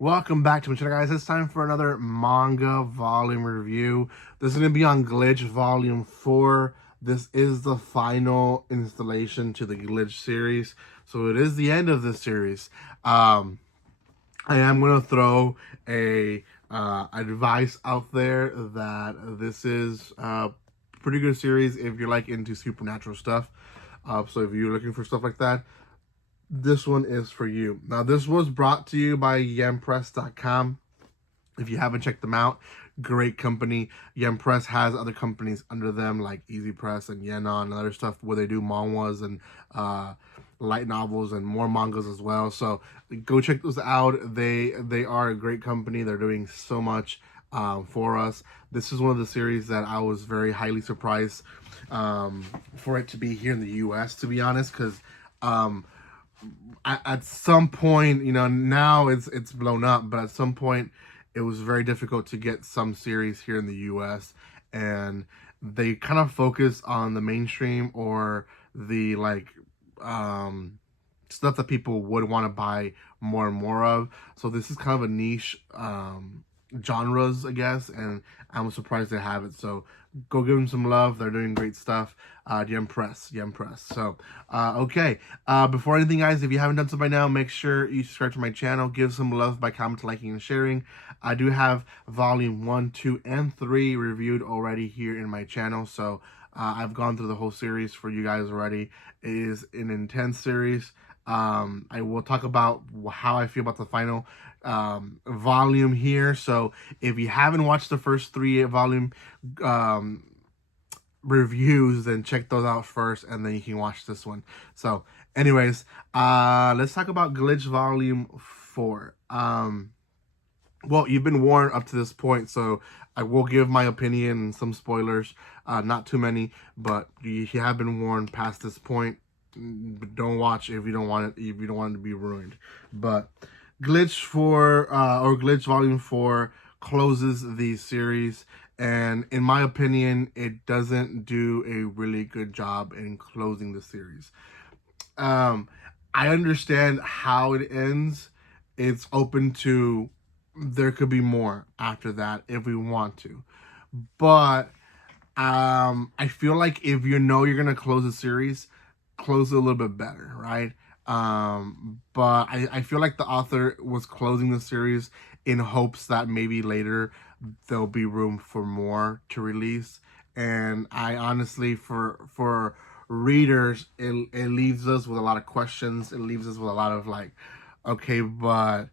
Welcome back to my channel, guys. It's time for another manga volume review. This is going to be on Glitch Volume 4. This is the final installation to the Glitch series, so it is the end of this series. I am going to throw a advice out there that this is a pretty good series if you're like into supernatural stuff. So if you're looking for stuff like that, this one is for you. Now, this was brought to you by yempress.com. If you haven't checked them out, great company. Yempress has other companies under them like Easy Press and Yenon and other stuff where they do manhwas and light novels and more mangas as well. So go check those out. They are a great company. They're doing so much for us. This is one of the series that I was very highly surprised for it to be here in the U.S., to be honest, because at some point, you know, now it's blown up, but at some point it was very difficult to get some series here in the US, and they kind of focus on the mainstream or the stuff that people would want to buy more and more of. So this is kind of a niche genres, I guess, and I'm surprised they have it. So go give them some love. They're doing great stuff. Yempress. So okay, before anything, guys, if you haven't done so by now, make sure you subscribe to my channel. Give some love by commenting, liking, and sharing. I do have volume 1, 2, and 3 reviewed already here in my channel, so I've gone through the whole series for you guys already. It is an intense series. I will talk about how I feel about the final volume here. So if you haven't watched the first 3 volume reviews, then check those out first, and then you can watch this one. So anyways, let's talk about Glitch Volume 4. Well, you've been warned up to this point, so I will give my opinion and some spoilers. Not too many, but you have been warned past this point. Don't watch if you don't want it. If you don't want it to be ruined. But Glitch 4 or Glitch Volume 4 closes the series, and in my opinion, it doesn't do a really good job in closing the series. I understand how it ends. It's open to, there could be more after that if we want to, but I feel like if you know you're gonna close a series, close it a little bit better, right? But I feel like the author was closing the series in hopes that maybe later there'll be room for more to release. And I honestly, for readers, it leaves us with a lot of questions. It leaves us with a lot of like, okay, but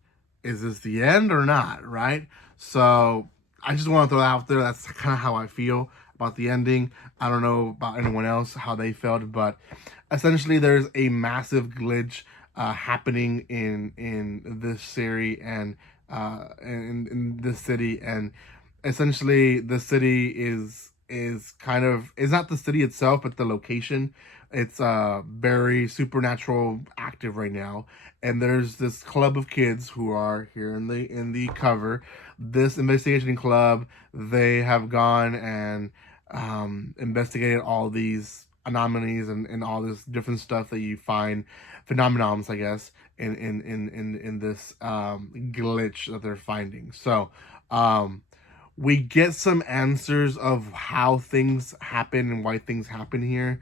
is this the end or not, right? So I just want to throw that out there. That's kind of how I feel about the ending. I don't know about anyone else, how they felt, but essentially there's a massive glitch happening in this series and in this city, and essentially the city is kind of, it's not the city itself but the location. It's very supernatural active right now, and there's this club of kids who are here in the cover. This investigation club, they have gone and investigated all these anomalies and all this different stuff that you find, phenomenons, I guess, in this glitch that they're finding. So we get some answers of how things happen and why things happen here.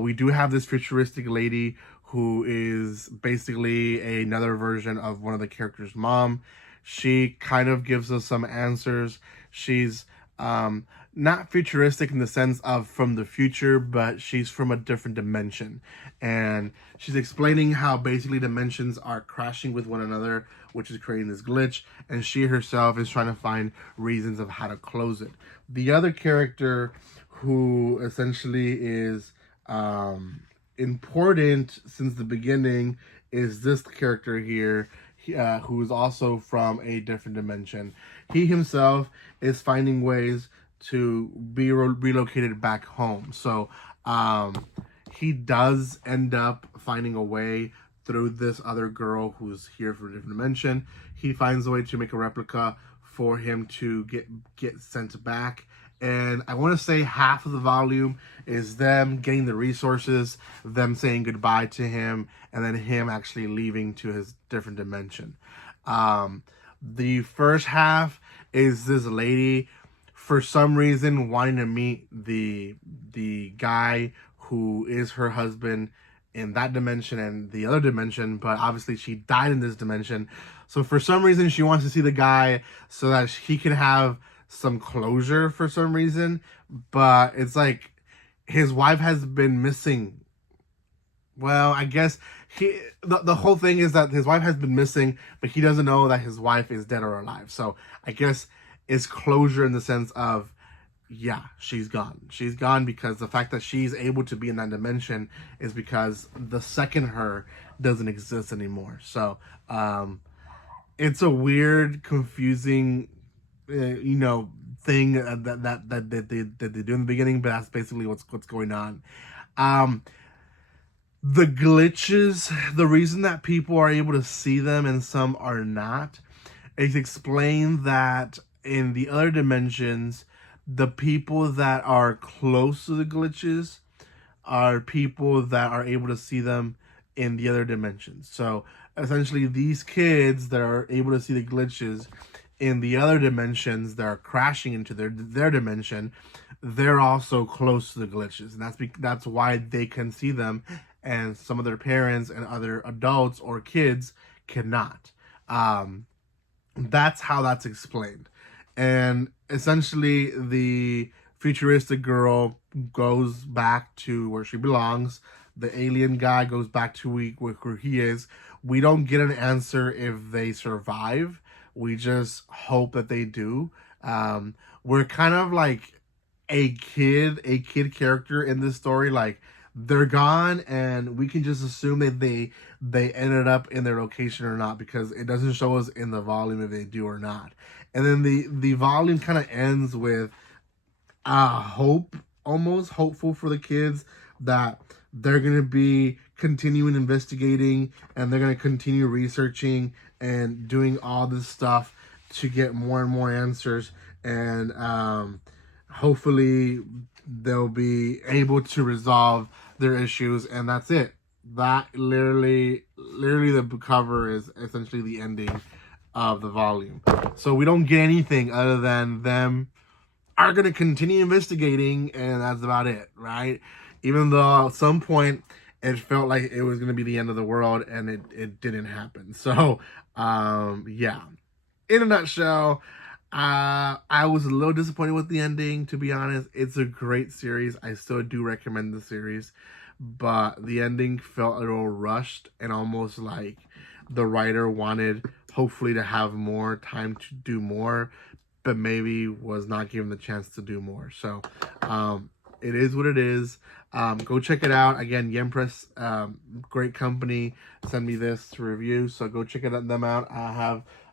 We do have this futuristic lady who is basically another version of one of the characters' mom. She kind of gives us some answers. She's not futuristic in the sense of from the future, but she's from a different dimension. And she's explaining how basically dimensions are crashing with one another, which is creating this glitch. And she herself is trying to find reasons of how to close it. The other character who essentially is important since the beginning is this character here, who is also from a different dimension. He himself is finding ways to be relocated back home. So he does end up finding a way through this other girl who's here for a different dimension. He finds a way to make a replica for him to get sent back. And I want to say half of the volume is them getting the resources, them saying goodbye to him, and then him actually leaving to his different dimension. The first half is this lady, for some reason, wanting to meet the guy who is her husband in that dimension and the other dimension, but obviously she died in this dimension. So for some reason, she wants to see the guy so that he can have some closure for some reason. But it's like his wife has been missing. Well, I guess the whole thing is that his wife has been missing, but he doesn't know that his wife is dead or alive. So I guess it's closure in the sense of, yeah, she's gone. She's gone because the fact that she's able to be in that dimension is because the second her doesn't exist anymore. So it's a weird, confusing, thing that they do in the beginning, but that's basically what's going on. The glitches, the reason that people are able to see them and some are not, it's explained that in the other dimensions, the people that are close to the glitches are people that are able to see them in the other dimensions. So essentially, these kids that are able to see the glitches in the other dimensions that are crashing into their dimension, they're also close to the glitches, and that's why they can see them, and some of their parents and other adults or kids cannot. That's how that's explained. And essentially, the futuristic girl goes back to where she belongs. The alien guy goes back to where he is. We don't get an answer if they survive. We just hope that they do. We're kind of like a kid character in this story. Like, they're gone, and we can just assume that they ended up in their location or not, because it doesn't show us in the volume if they do or not. And then the volume kind of ends with hope, almost hopeful for the kids, that they're going to be continuing investigating, and they're going to continue researching and doing all this stuff to get more and more answers, and hopefully they'll be able to resolve their issues, and that's it. That literally the cover is essentially the ending of the volume. So we don't get anything other than them are going to continue investigating, and that's about it, right? Even though at some point it felt like it was going to be the end of the world, and it didn't happen. So yeah, in a nutshell, I was a little disappointed with the ending, to be honest. It's a great series. I still do recommend the series, but the ending felt a little rushed and almost like the writer wanted, hopefully, to have more time to do more, but maybe was not given the chance to do more. So it is what it is. Go check it out. Again, Yempress, great company, send me this to review, so go check them out. I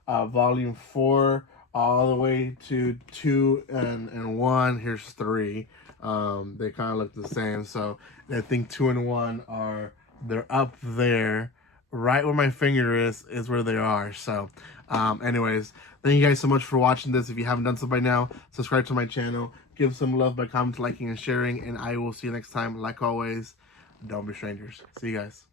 have volume 4 all the way to 2 and 1. Here's 3. They kind of look the same, so I think 2 and 1 they're up there, right where my finger is where they are. So anyways, thank you guys so much for watching this. If you haven't done so by now, subscribe to my channel, give some love by commenting, liking, and sharing, and I will see you next time. Like always, don't be strangers. See you guys.